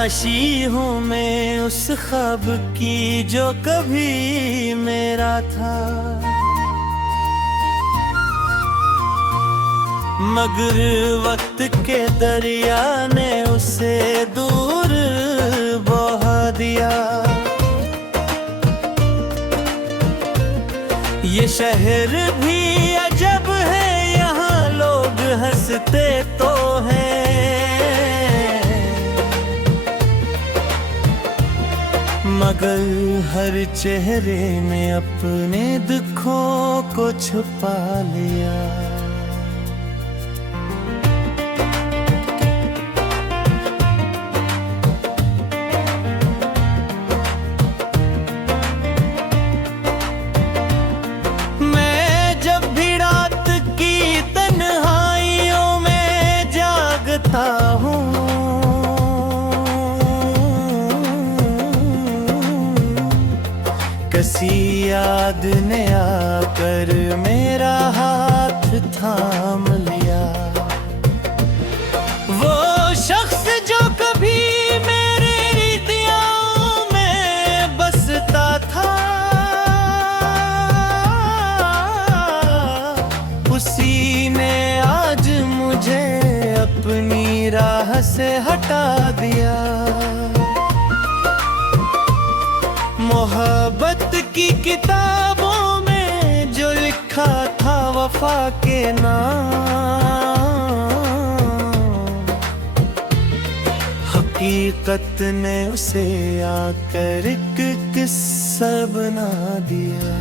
तलाशी हूँ मैं उस ख्वाब की जो कभी मेरा था, मगर वक्त के दरिया ने उसे दूर बहा दिया। ये शहर भी अजब है, यहाँ लोग हंसते तो हैं, मगर हर चेहरे में अपने दुखों को छुपा लिया। मैं जब भी रात की तन्हाइयों में जागता हूँ, किसी याद ने आकर मेरा हाथ थाम लिया। वो शख्स जो कभी मेरे हृदयों में बसता था, उसी ने आज मुझे अपनी राह से हटा दिया। मोहब्बत की किताबों में जो लिखा था वफा के नाम, हकीकत ने उसे आकर एक किस्सा बना दिया।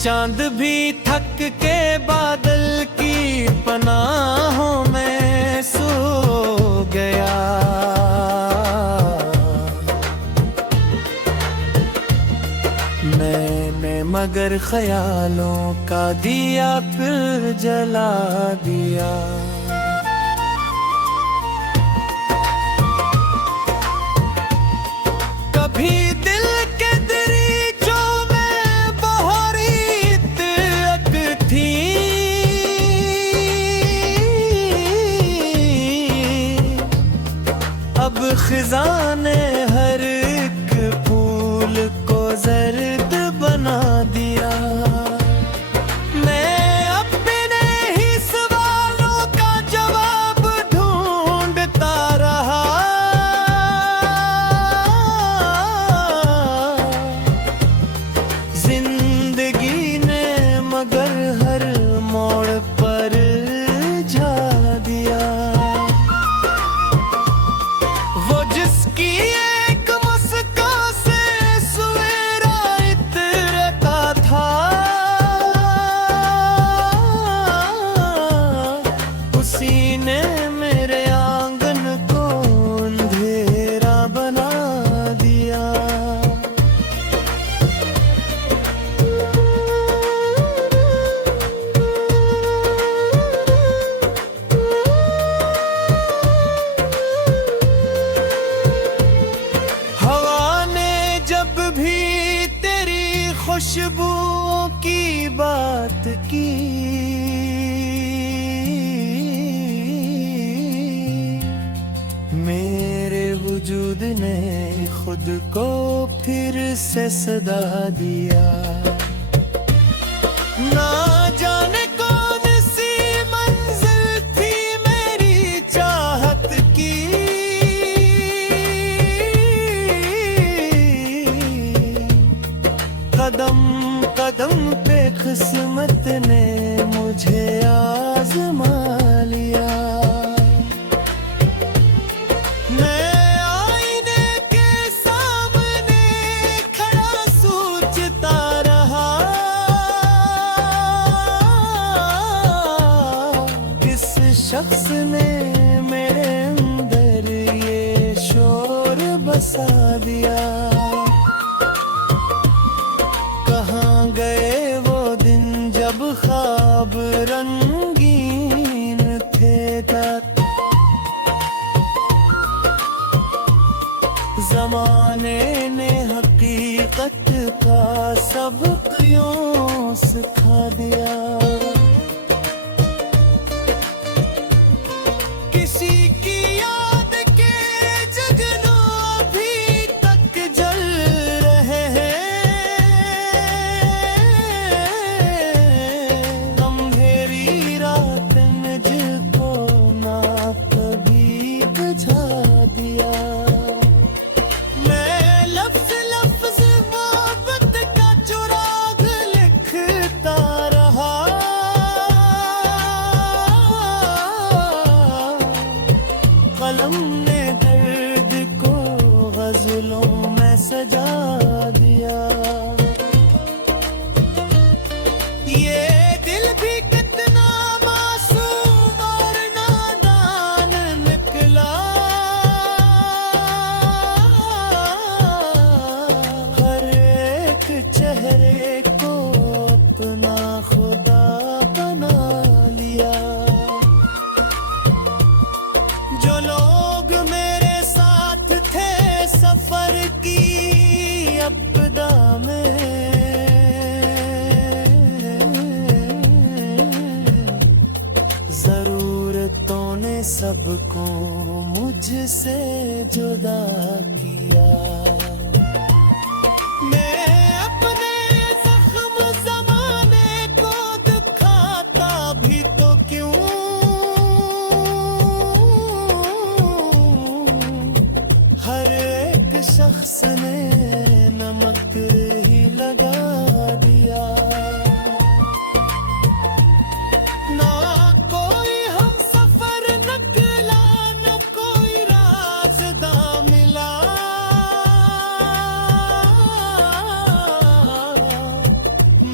चांद भी थक के बादल की पनाहों में सो गया। मैंने मगर ख्यालों का दिया फिर जला दिया। कभी दिल के दरीचों में बहरीत थी, अब खिज़ां ने हर एक फूल को जर्द बना दिया। मैं अपने ही सवालों का जवाब ढूंढता रहा, जिंदगी ने मगर हर मोड़ पर जा दिया। वो जिसकी एक मुस्कान से सवेरा इतरता था, उसी ने मेरे आंगन को अंधेरा बना दिया। हवा ने जब भी तेरी खुशबुओं की बात की, मेरे वजूद ने खुद को फिर से सदा दिया। ना जाने कौन सी मंजिल थी मेरी चाहत की, कदम कदम पे किस्मत ने मुझे आजमा लिया। मैं आईने के सामने खड़ा सोचता रहा, किस शख्स ने मेरे अंदर ये शोर बसा दिया। कहाँ गए वो दिन जब ख्वाब रंगीन शफकत का सबक यूं सिखा दिया। किसी की याद के जगनू अभी तक जल रहे हैं, अंधेरी रात मुझको ना कभी बुझा दिया। मैं लफ्ज लफ्ज मोहब्बत का चुराग लिखता रहा, कलम ने दर्द को गजलों में सजा दिया। ये दिल भी कितना मासूम और नादान निकला, हर एक चेहरे को अपना खुदा बना लिया। जो लोग मेरे साथ थे सफर की अब्दा में, जरूरतों ने सबको मुझसे जुदा किया। मैं अपने जख्म ज़माने को दिखाता भी तो क्यों, हर एक शख्स ने नमक ही लगा दिया। ना कोई हम सफर निकला, न कोई राज़दा मिला,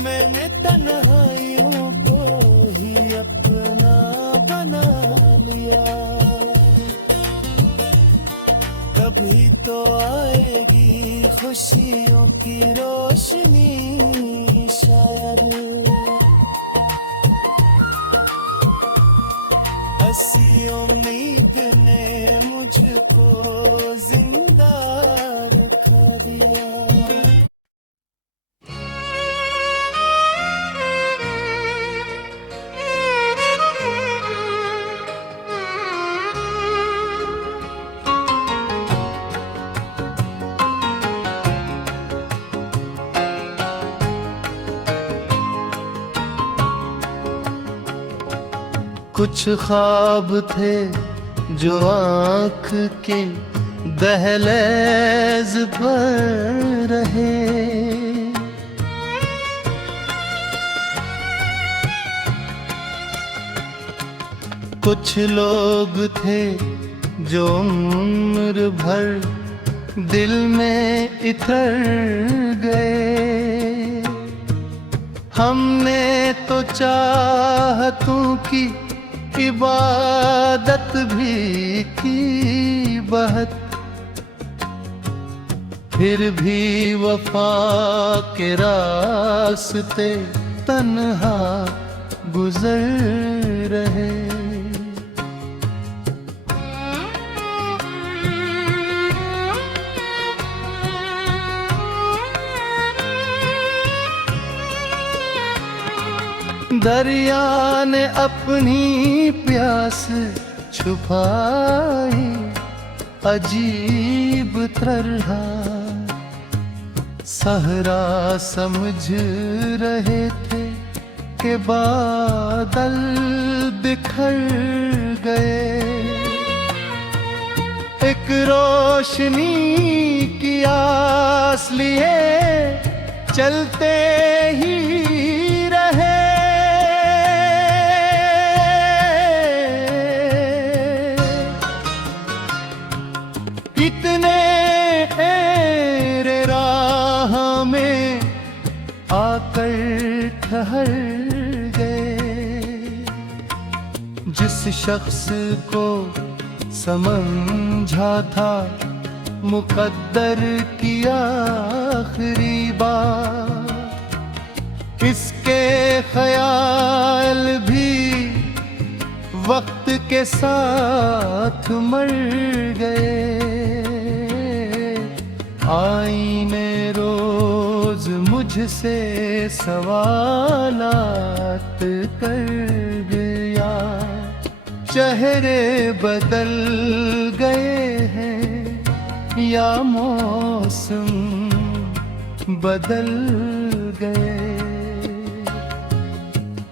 मैंने तन्हाइयों को ही अपना बना लिया। कभी तो आएगी खुशियों की रोशनी शायद, हंसी उम्मीद ने मुझको जिंदा रखा दिया। कुछ ख्वाब थे जो आँख के दहलीज पर रहे, कुछ लोग थे जो उम्र भर दिल में इतर गए। हमने तो चाहतों की इबादत भी की बहुत, फिर भी वफा के रास्ते तन्हा गुजर रहे। दरिया ने अपनी प्यास छुपाई अजीब तरह, सहरा समझ रहे थे कि बादल बिखर गए। एक रोशनी की आस लिए चलते ही रहे, इतने तेरे राह में आकर ठहर गए। जिस शख्स को समझा था मुकद्दर की आखिरी बात, इसके ख्याल भी वक्त के साथ मर गए। आईने रो रोज मुझसे सवालात कर गया। चेहरे बदल गए हैं या मौसम बदल गए।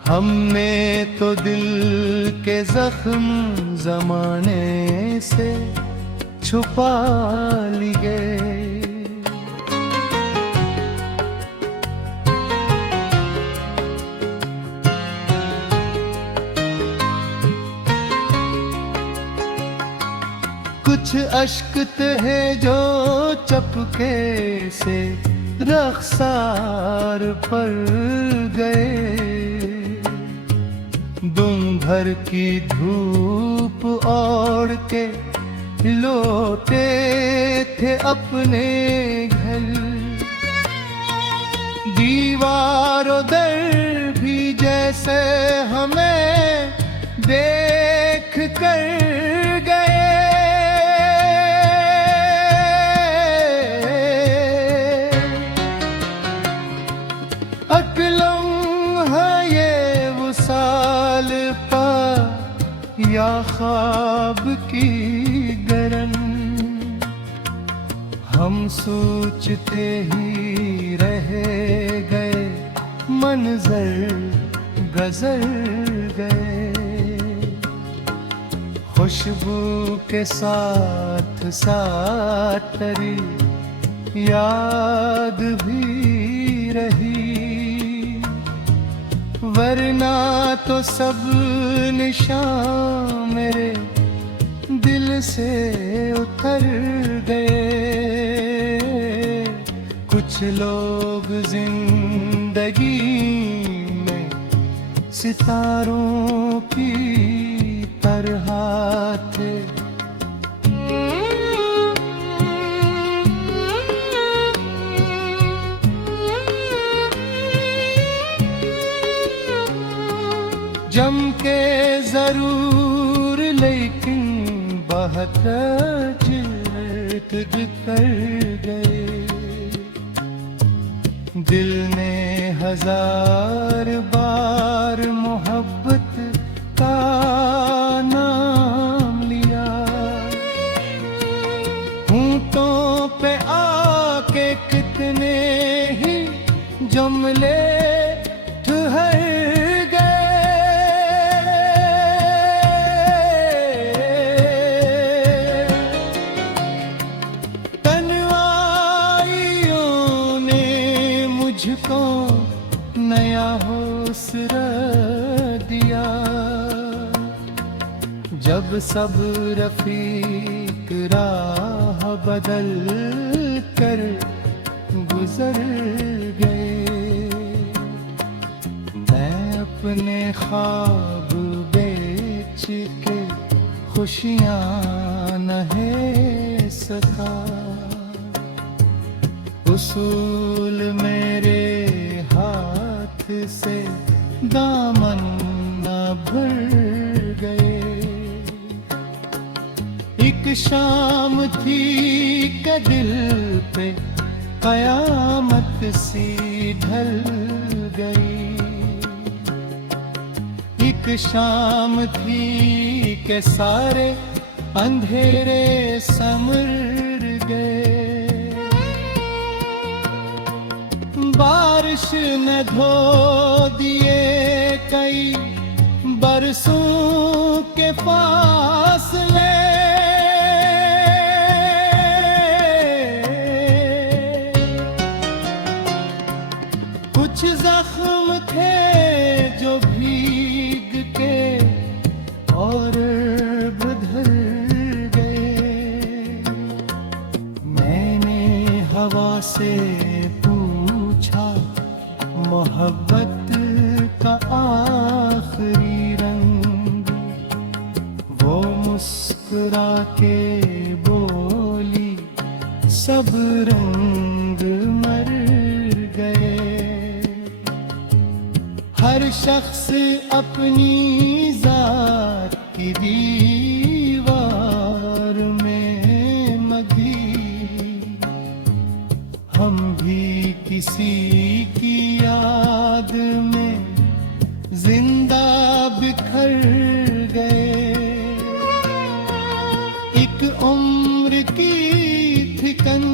हमने तो दिल के जख्म जमाने से छुपा लिए। कुछ अश्क थे जो चपके से रख्सार पर गए। दुम भर की धूप ओढ़ के लौटे थे अपने घर। दीवारों दर भी जैसे हमें देख कर गए। अकलम है ये वसाल पा या ख्वाब की गरन। हम सोचते ही रह गए, मंजर गुजर गए। खुशबू के साथ साथ तेरी याद भी रही। वरना तो सब निशान मेरे दिल से उतर गए। कुछ लोग जिंदगी में सितारों की तरह थे। जम के जरूर लेकिन बहुत जिद कर गए। दिल ने हजार बार मोहब्बत का नाम लिया। होंठों पे आके कितने ही जुमले ठहर मुझको नया हौसला दिया। जब सब रफीक राह बदल कर गुजर गए। मैं अपने ख्वाब बेच के खुशियाँ नहीं सका। उसूल मेरे हाथ से दामन न भर गए। एक शाम थी कि दिल पे कयामत सी ढल गई। एक शाम थी कि सारे अंधेरे समर गए। बारिश ने धो दिए कई बरसों के फासले। कुछ जख्म थे जो भीग के और बदल गए। मैंने हवा से मोहब्बत का आखिरी रंग। वो मुस्कुरा के बोली सब रंग मर गए। हर शख्स अपनी जात की दीवार में मधी। हम भी कभी किसी की याद में जिंदा बिखर गए। एक उम्र की थिकन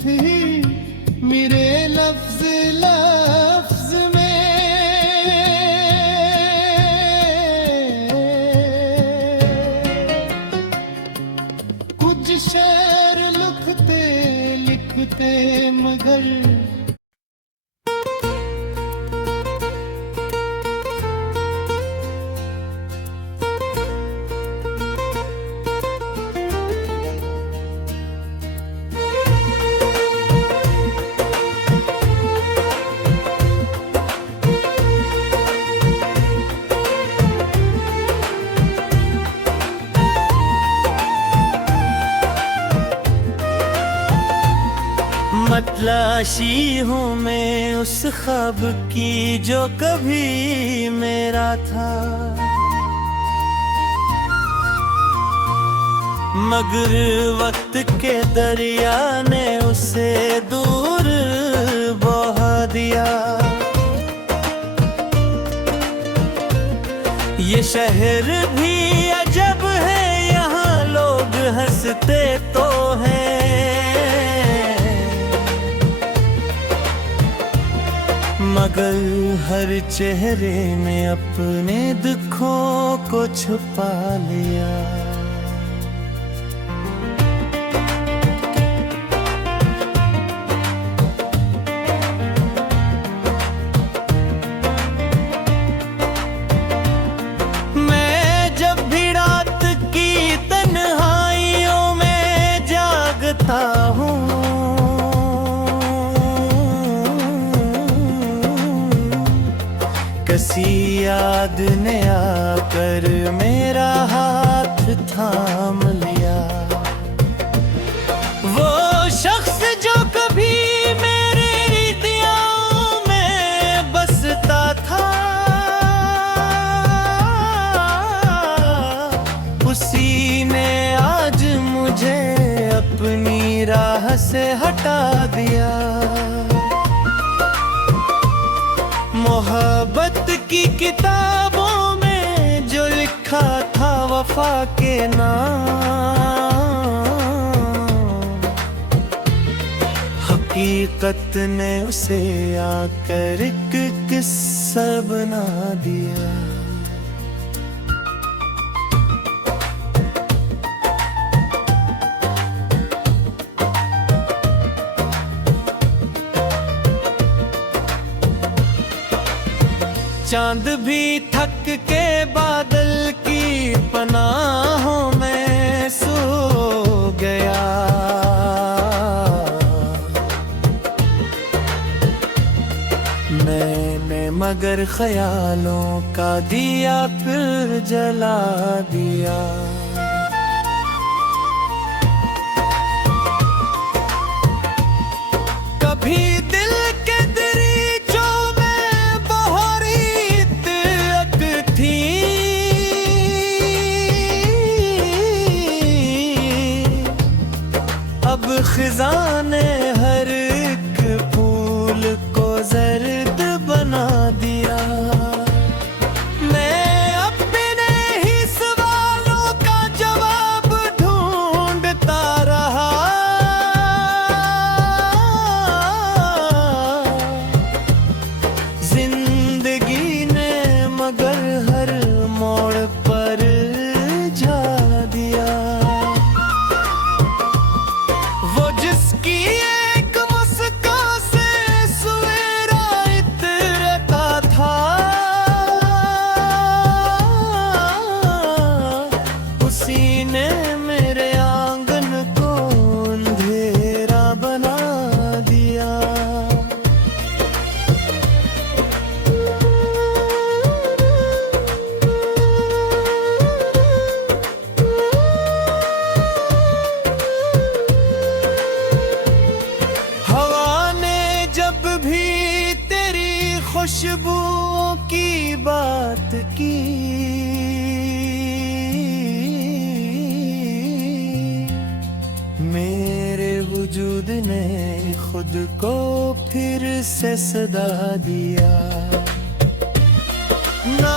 थी मेरे लफ्ज लफ्ज में। कुछ शेर लिखते लिखते मगर मतलाशी हूँ मैं उस ख्वाब की जो कभी मेरा था, मगर वक्त के दरिया ने उसे दूर बहा दिया। ये शहर भी अजब है, यहाँ लोग हंसते तो हैं, मगर हर चेहरे में अपने दुखों को छुपा लिया। मैं जब भी रात की तन्हाइयों में जागता हूँ, किसी याद ने आकर मेरा हाथ थाम लिया। वो शख्स जो कभी मेरी हृदयों में बसता था, उसी ने आज मुझे अपनी राह से हटा दिया। मोहब्बत की किताबों में जो लिखा था वफा के नाम, हकीकत ने उसे आकर एक किस्सा बना दिया। चांद भी थक के बादल की पनाहों में सो गया। मैंने मगर ख्यालों का दिया फिर जला दिया। कभी दिल के दरीचों में बहरीत थी, अब खिज़ां ने हर एक फूल को जर्द बना दिया। मैं अपने ही सवालों का जवाब ढूंढता रहा, जिंदगी ने मगर हर मोड़ पर झा दिया। वो जिसकी एक मुस्कान से सवेरा इतरता था, उसी ने मेरे आंगन को अंधेरा बना दिया। हवा ने जब भी तेरी खुशबुओं की बात की, मेरे वजूद ने खुद खुद को फिर से सदा दिया। ना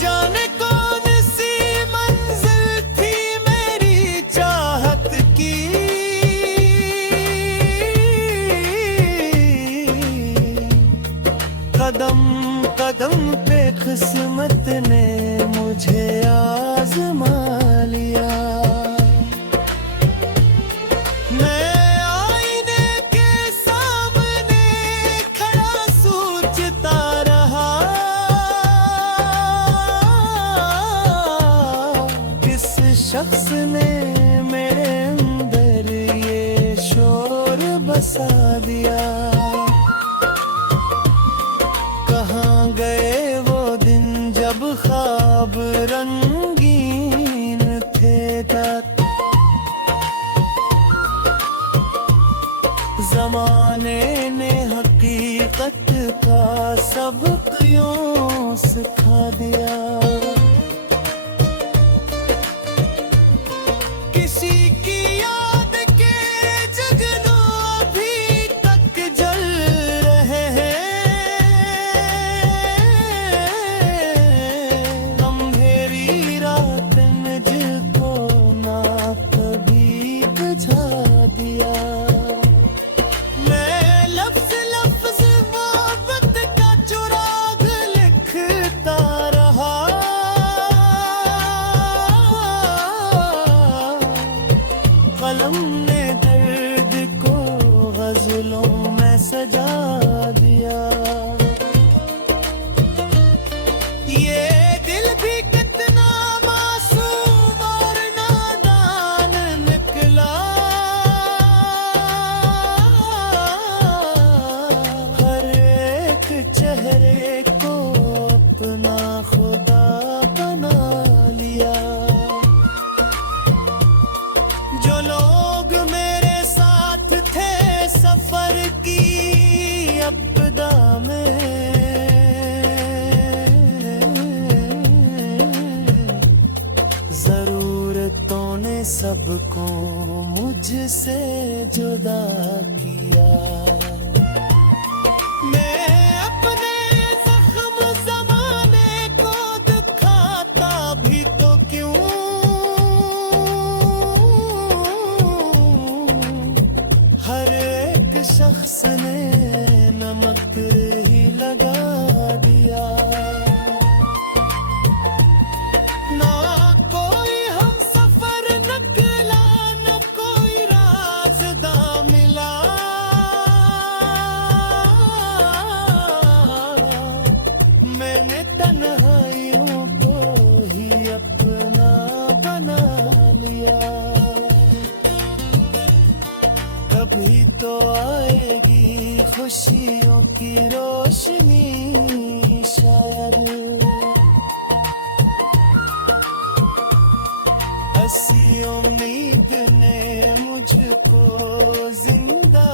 जाने कौन सी मंजिल थी मेरी चाहत की, कदम कदम पे किस्मत ने मुझे आजमा लिया। मैं आईने के सामने खड़ा सोचता रहा, किस शख्स ने मेरे अंदर ये शोर बसा दिया। कहाँ गए वो दिन जब ख्वाब रंगीन थे तक, ज़माने ने हकीकत का सबक यूं सिखा दिया। किसी की याद के जगनू अभी तक जल रहे हैं, अंधेरी रात में जिसको ना कभी बुझा दिया। मैं लफ्ज़ लफ्ज़ मोहब्बत का चुराग लिखता रहा, कलम ने दर्द को गज़लों में सजा दिया। ये दिल भी कितना मासूम और नादान निकला, हर एक चेहरे को अपना खुदा बना लिया। जो लोग मेरे साथ थे सफर की अब्दा में, ज़रूरतों ने सबको मुझसे जुदा किया। मैं अपने जख्म ज़माने को दिखाता भी तो क्यों, हर एक शख्स ने नमक ही लगा दिया। ना कोई हम सफर निकला, न कोई राज़दा मिला, मैंने तन्हाइयों को ही अपना बना लिया। कभी तो आएगी खुशियों की रोशनी शायद, हंसी उम्मीद ने मुझको जिंदा